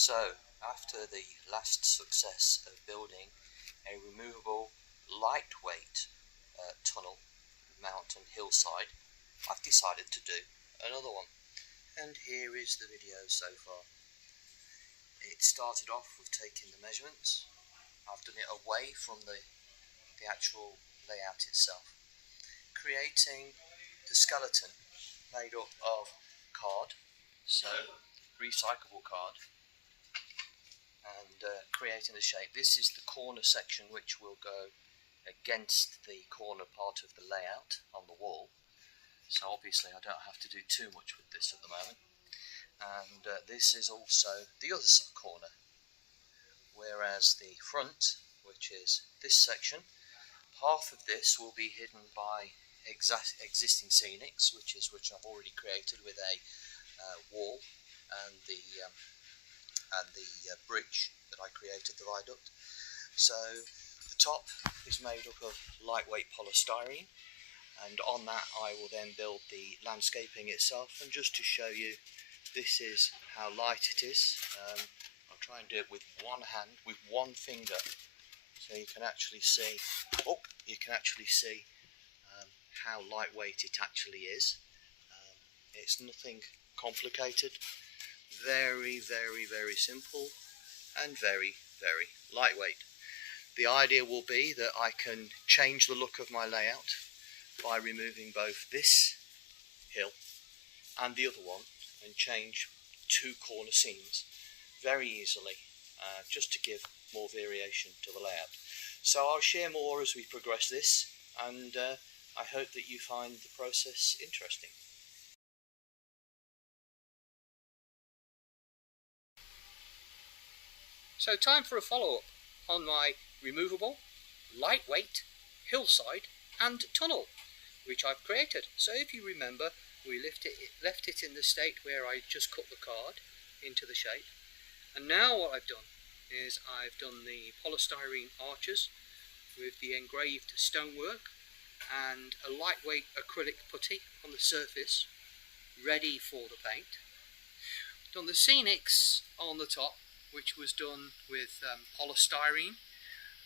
So, after the last success of building a removable, lightweight tunnel, mountain hillside, I've decided to do another one. And here is the video so far. It started off with taking the measurements. I've done it away from the actual layout itself, creating the skeleton made up of card, so recyclable card, and creating the shape. This is the corner section which will go against the corner part of the layout on the wall, so obviously I don't have to do too much with this at the moment. And this is also the other corner, whereas the front, which is this section, half of this will be hidden by existing Scenics, which I've already created with a wall and the bridge that I created, the viaduct. So the top is made up of lightweight polystyrene, and on that I will then build the landscaping itself. And just to show you, this is how light it is. I'll try and do it with one hand, with one finger, so you can actually see. How lightweight it actually is. It's nothing complicated. Very, very, very simple and very, very lightweight. The idea will be that I can change the look of my layout by removing both this hill and the other one, and change two corner seams very easily, just to give more variation to the layout. So I'll share more as we progress this, and I hope that you find the process interesting. So time for a follow-up on my removable, lightweight, hillside and tunnel, which I've created. So if you remember, we left it in the state where I just cut the card into the shape. And now what I've done is I've done the polystyrene arches with the engraved stonework and a lightweight acrylic putty on the surface, ready for the paint. Done the Scenics on the top, which was done with polystyrene,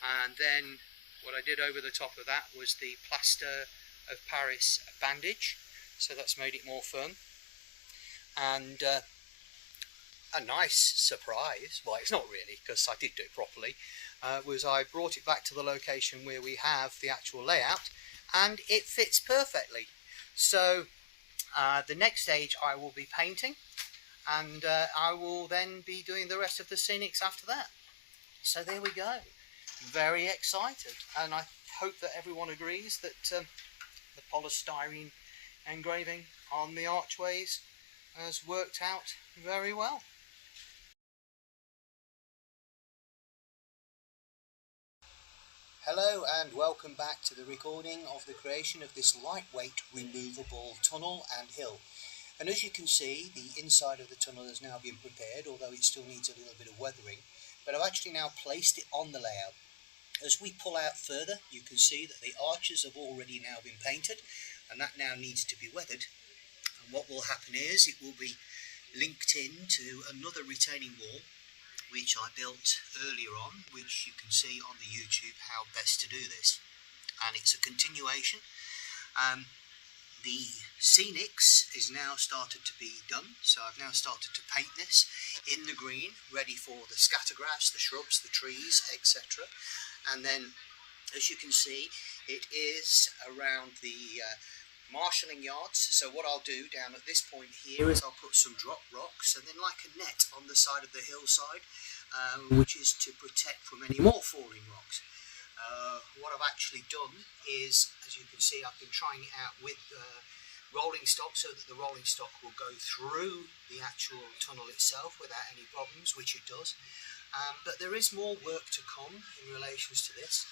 and then what I did over the top of that was the plaster of Paris bandage, so that's made it more firm. And a nice surprise, well, it's not really, because I did do it properly, was I brought it back to the location where we have the actual layout, and it fits perfectly. So the next stage I will be painting, and I will then be doing the rest of the Scenics after that. So there we go. Very excited, and I hope that everyone agrees that the polystyrene engraving on the archways has worked out very well. Hello and welcome back to the recording of the creation of this lightweight removable tunnel and hill. And as you can see, the inside of the tunnel has now been prepared, although it still needs a little bit of weathering. But I've actually now placed it on the layout. As we pull out further, you can see that the arches have already now been painted, and that now needs to be weathered. And what will happen is it will be linked in to another retaining wall, which I built earlier on, which you can see on the YouTube how best to do this. And it's a continuation. The Scenics is now started to be done, so I've now started to paint this in the green, ready for the scattergrass, the shrubs, the trees, etc. And then, as you can see, it is around the marshalling yards. So what I'll do down at this point here is I'll put some drop rocks, and then like a net on the side of the hillside, which is to protect from any more falling rocks. What I've actually done is, as you can see, I've been trying it out with rolling stock, so that the rolling stock will go through the actual tunnel itself without any problems, which it does. But there is more work to come in relation to this.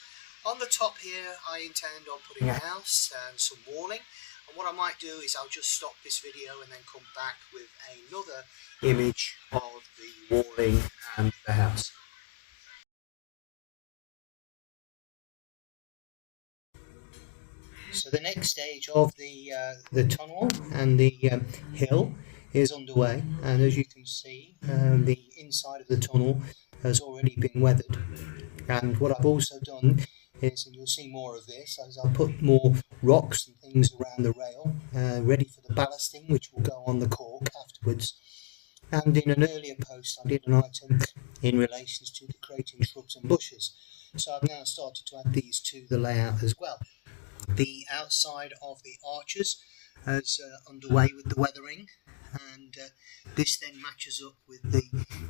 On the top here, I intend on putting a house and some walling. And what I might do is I'll just stop this video and then come back with another image of the walling and the house. So the next stage of the tunnel and the hill is underway, and as you can see, the inside of the tunnel has already been weathered. And what I've also done is, and you'll see more of this, is I'll put more rocks and things around the rail, ready for the ballasting, which will go on the cork afterwards. And in an earlier post I did an item in relation to decorating shrubs and bushes. So I've now started to add these to the layout as well. The outside of the arches is underway with the weathering, and this then matches up with the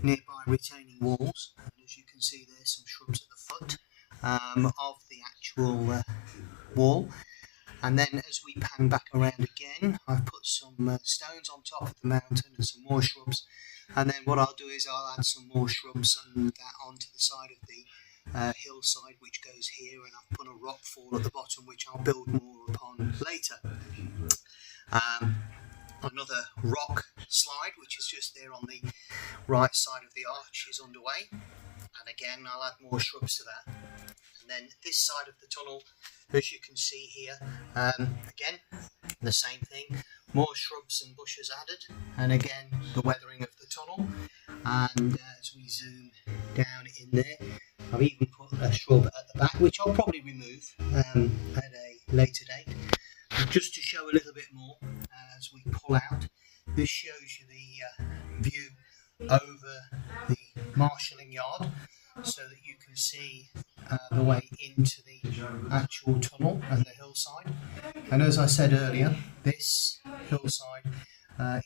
nearby retaining walls. And as you can see, there's some shrubs at the foot of the actual wall. And then as we pan back around again, I've put some stones on top of the mountain and some more shrubs. And then what I'll do is I'll add some more shrubs and that onto the side of the hillside, which goes here, and I've put a rock fall at the bottom, which I'll build more upon later. Another rock slide, which is just there on the right side of the arch, is underway. And again, I'll add more shrubs to that. And then this side of the tunnel, as you can see here, again, the same thing, more shrubs and bushes added, and again, the weathering of the tunnel. And as we zoom down in there, I've even put a shrub at the back, which I'll probably remove at a later date, but just to show a little bit more as we pull out. This shows you the view over the marshalling yard, so that you can see the way into the actual tunnel and the hillside. And as I said earlier, this hillside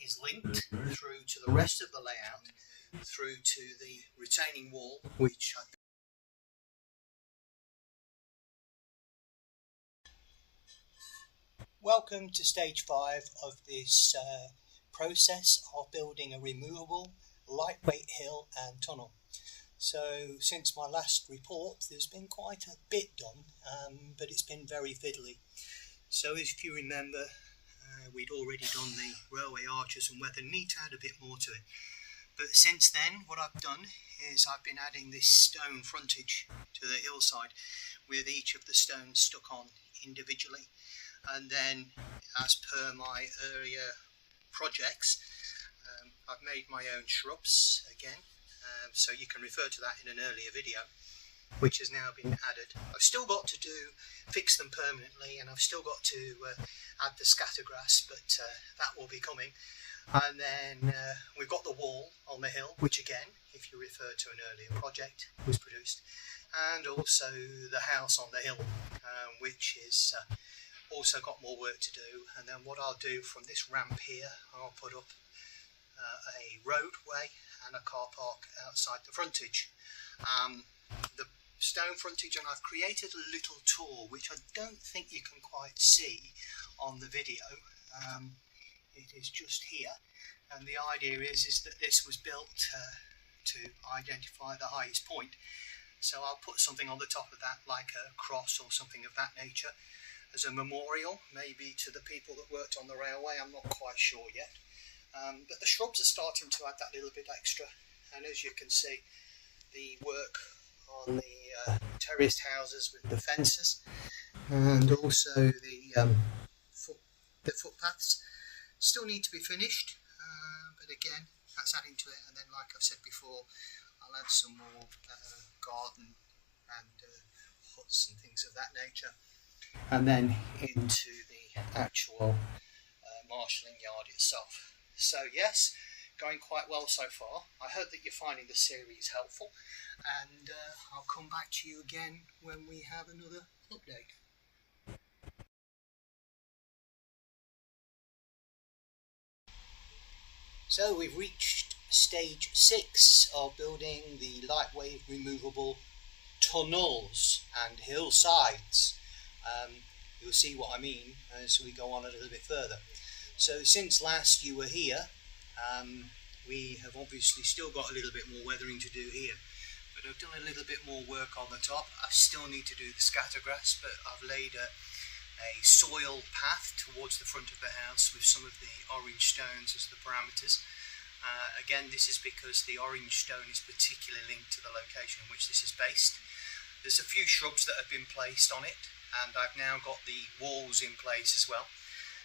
is linked through to the rest of the layout, through to the retaining wall, which I Welcome to stage 5 of this process of building a removable, lightweight hill and tunnel. So since my last report, there's been quite a bit done, but it's been very fiddly. So if you remember, we'd already done the railway arches and weather, need to add a bit more to it. But since then, what I've done is I've been adding this stone frontage to the hillside, with each of the stones stuck on individually. And then, as per my earlier projects, I've made my own shrubs again, so you can refer to that in an earlier video, which has now been added. I've still got to fix them permanently, and I've still got to add the scattergrass, but that will be coming. And then we've got the wall on the hill, which again, if you refer to an earlier project, was produced, and also the house on the hill, which is also got more work to do. And then what I'll do from this ramp here, I'll put up a roadway and a car park outside the frontage. The stone frontage, and I've created a little tour which I don't think you can quite see on the video. It is just here, and the idea is that this was built to identify the highest point. So I'll put something on the top of that, like a cross or something of that nature, as a memorial, maybe to the people that worked on the railway. I'm not quite sure yet. But the shrubs are starting to add that little bit extra, and as you can see, the work on the terraced houses with the fences, and also the footpaths still need to be finished, but again, that's adding to it. And then, like I've said before, I'll add some more garden and huts and things of that nature, and then into the actual marshalling yard itself. So yes, going quite well so far. I hope that you're finding the series helpful, and I'll come back to you again when we have another update. So we've reached stage 6 of building the lightweight removable tunnels and hillsides. You'll see what I mean as we go on a little bit further. So since last you were here, we have obviously still got a little bit more weathering to do here, but I've done a little bit more work on the top. I still need to do the scattergrass, but I've laid a soil path towards the front of the house with some of the orange stones as the parameters. Again, this is because the orange stone is particularly linked to the location in which this is based. There's a few shrubs that have been placed on it, and I've now got the walls in place as well.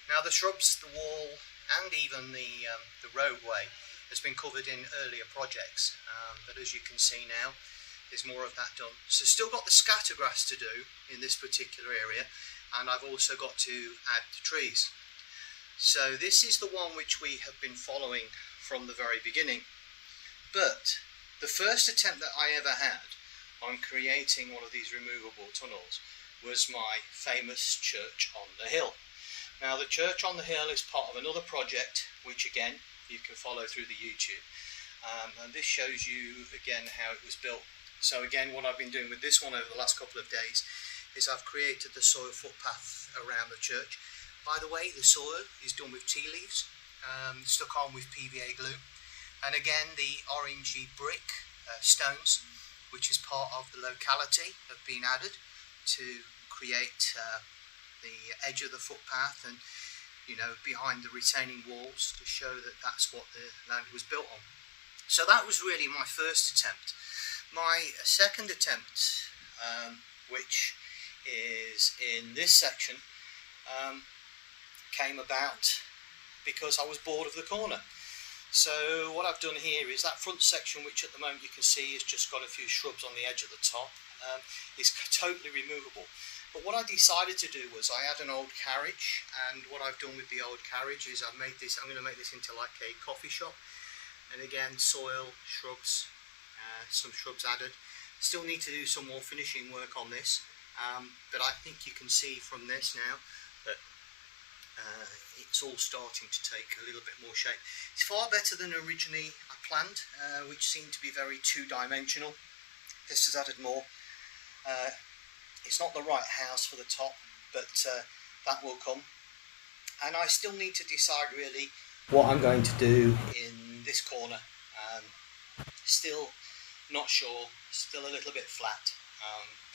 Now the shrubs, the wall and even the roadway has been covered in earlier projects, but as you can see now, there's more of that done. So still got the scatter grass to do in this particular area, and I've also got to add the trees. So this is the one which we have been following from the very beginning. But the first attempt that I ever had on creating one of these removable tunnels was my famous church on the hill. Now the church on the hill is part of another project which again you can follow through the YouTube, and this shows you again how it was built. So again, what I've been doing with this one over the last couple of days is I've created the soil footpath around the church. By the way, the soil is done with tea leaves, stuck on with PVA glue, and again the orangey brick stones, which is part of the locality, have been added to create the edge of the footpath and, you know, behind the retaining walls to show that that's what the land was built on. So that was really my first attempt. My second attempt, which is in this section, came about because I was bored of the corner. So what I've done here is that front section, which at the moment you can see has just got a few shrubs on the edge at the top, is totally removable. But what I decided to do was I had an old carriage, and what I've done with the old carriage is I'm going to make this into like a coffee shop. And again, soil, shrubs, some shrubs added. Still need to do some more finishing work on this, but I think you can see from this now that it's all starting to take a little bit more shape. It's far better than originally I planned, which seemed to be very two-dimensional. This has added more. It's not the right house for the top, but that will come. And I still need to decide really what I'm going to do in this corner. Still not sure, still a little bit flat,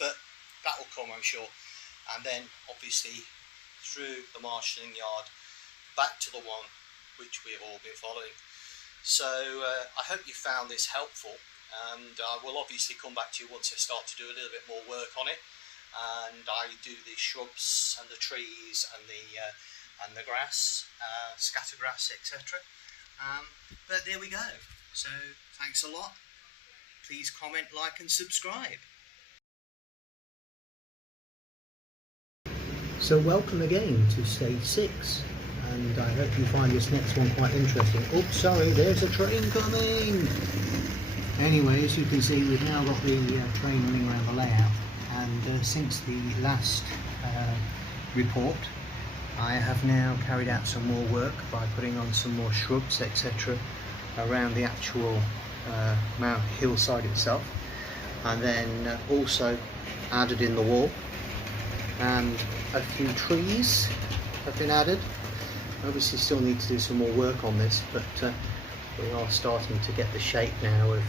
but that will come, I'm sure. And then obviously through the marshalling yard back to the one which we have all been following. So I hope you found this helpful, and I will obviously come back to you once I start to do a little bit more work on it, and I do the shrubs and the trees and the grass, scatter grass, etc. But there we go. So thanks a lot. Please comment, like and subscribe. So welcome again to stage 6, and I hope you find this next one quite interesting. Oops, sorry, there's a train coming! Anyway, as you can see, we've now got the train running around the layout, and since the last report, I have now carried out some more work by putting on some more shrubs, etc. around the actual Mount Hillside itself, and then also added in the wall, and a few trees have been added. Obviously still need to do some more work on this, but we are starting to get the shape now of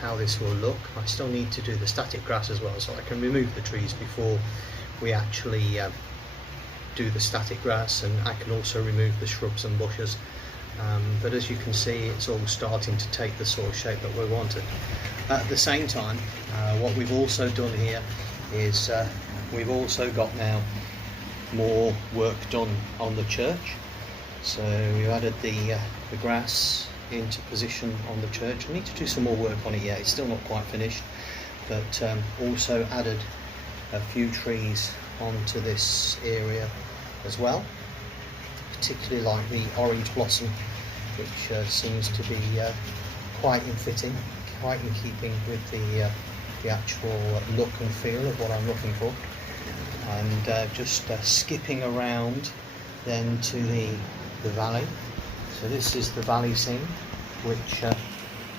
how this will look. I still need to do the static grass as well, so I can remove the trees before we actually do the static grass, and I can also remove the shrubs and bushes. But as you can see, it's all starting to take the sort of shape that we wanted. At the same time, what we've also done here is we've also got now more work done on the church. So we've added the grass into position on the church. We need to do some more work on it yet, it's still not quite finished, but also added a few trees onto this area as well, particularly like the orange blossom, which seems to be quite in fitting, quite in keeping with the actual look and feel of what I'm looking for. And just skipping around then to the valley. So this is the valley scene, which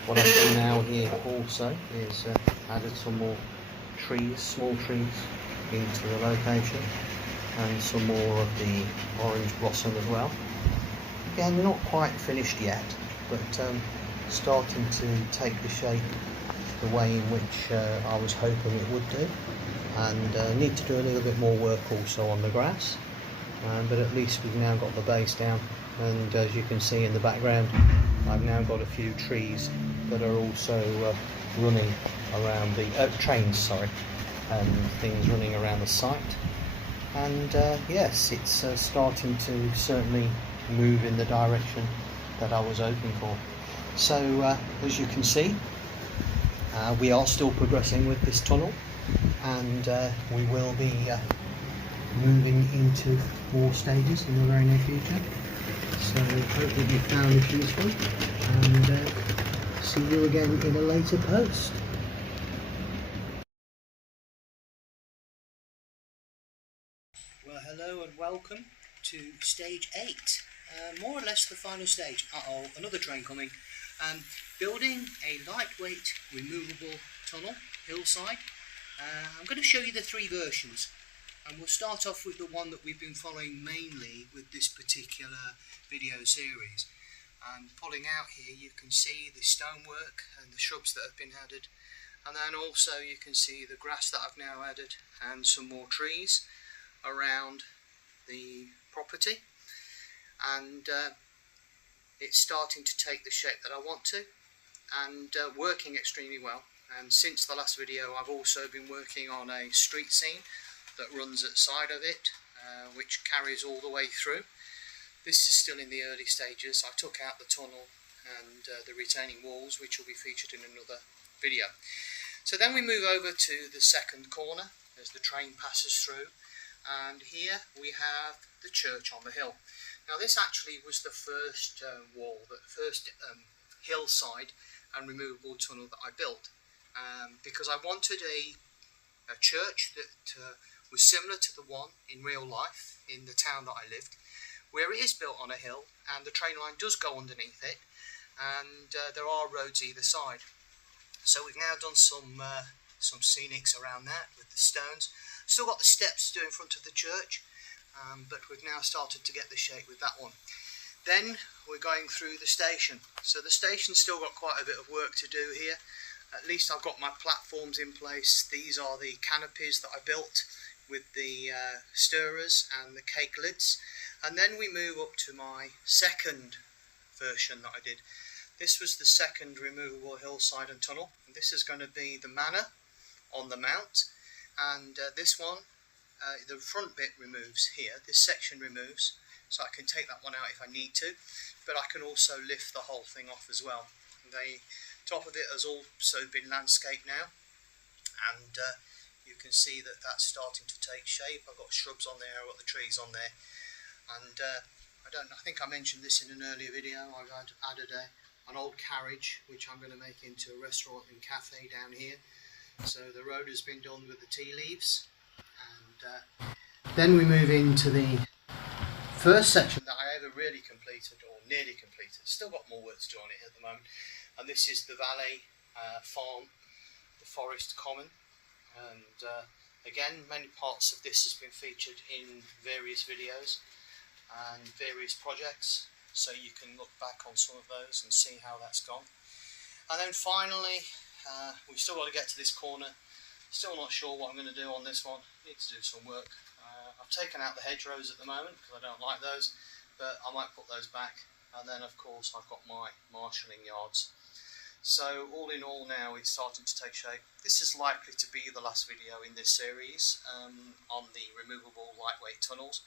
what I've done now here also is added some more trees, small trees, into the location, and some more of the orange blossom as well. Again, not quite finished yet, but starting to take the shape the way in which I was hoping it would do. And need to do a little bit more work also on the grass, but at least we've now got the base down, and as you can see in the background, I've now got a few trees that are also running around the trains, sorry, and things running around the site. And yes, it's starting to certainly move in the direction that I was hoping for. So as you can see, we are still progressing with this tunnel, and we will be moving into more stages in the very near future. So hope that you found this useful, and see you again in a later post. Well, hello and welcome to stage 8, more or less the final stage. Another train coming. Building a lightweight removable tunnel, Hillside. I'm going to show you the 3 versions, and we'll start off with the one that we've been following mainly with this particular video series. And pulling out here, you can see the stonework and the shrubs that have been added, and then also you can see the grass that I've now added and some more trees around the property, and it's starting to take the shape that I want to, and working extremely well. And since the last video, I've also been working on a street scene that runs at the side of it, which carries all the way through. This is still in the early stages. I took out the tunnel and the retaining walls, which will be featured in another video. So then we move over to the second corner as the train passes through, and here we have the church on the hill. Now this actually was the first wall, the first hillside and removable tunnel that I built, because I wanted a church that was similar to the one in real life in the town that I lived, where it is built on a hill and the train line does go underneath it, and there are roads either side. So we've now done some scenics around that with the stones. Still got the steps to do in front of the church, but we've now started to get the shape with that one. Then we're going through the station. So the station's still got quite a bit of work to do here. At least I've got my platforms in place. These are the canopies that I built with the stirrers and the cake lids. And then we move up to my second version that I did. This was the second removable hillside and tunnel, and this is going to be the manor on the mount. And this one, the front bit removes here, this section removes, so I can take that one out if I need to, but I can also lift the whole thing off as well. The top of it has also been landscaped now, and you can see that that's starting to take shape. I've got shrubs on there, I've got the trees on there, and I think I mentioned this in an earlier video. I've added an old carriage which I'm going to make into a restaurant and cafe down here. So the road has been done with the tea leaves, and then we move into the first section that I ever really completed, or nearly completed. Still got more work to do on it at the moment, and this is the Valley farm, the forest common, and again many parts of this has been featured in various videos and various projects, so you can look back on some of those and see how that's gone. And then finally, we've still got to get to this corner. Still not sure what I'm going to do on this one. Need to do some work. I've taken out the hedgerows at the moment because I don't like those, but I might put those back. And then of course I've got my marshalling yards. So all in all now it's starting to take shape. This is likely to be the last video in this series on the removable lightweight tunnels,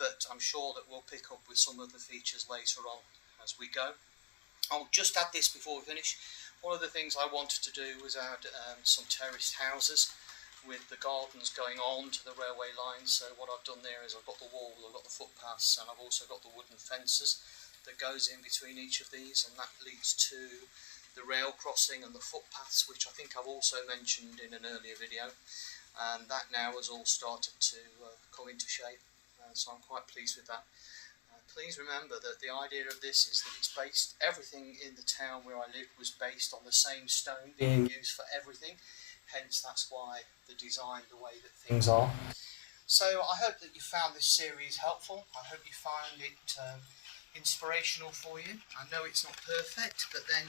but I'm sure that we'll pick up with some of the features later on as we go. I'll just add this before we finish. One of the things I wanted to do was add some terraced houses with the gardens going on to the railway line. So what I've done there is I've got the wall, I've got the footpaths, and I've also got the wooden fences that goes in between each of these, and that leads to the rail crossing and the footpaths, which I think I've also mentioned in an earlier video, and that now has all started to come into shape, so I'm quite pleased with that. Please remember that the idea of this is that it's based, everything in the town where I lived was based on the same stone being used for everything, hence that's why the design, the way that things are. So I hope that you found this series helpful. I hope you find it inspirational for you. I know it's not perfect, but then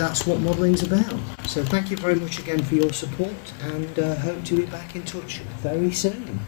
that's what modelling is about. So thank you very much again for your support, and hope to be back in touch very soon.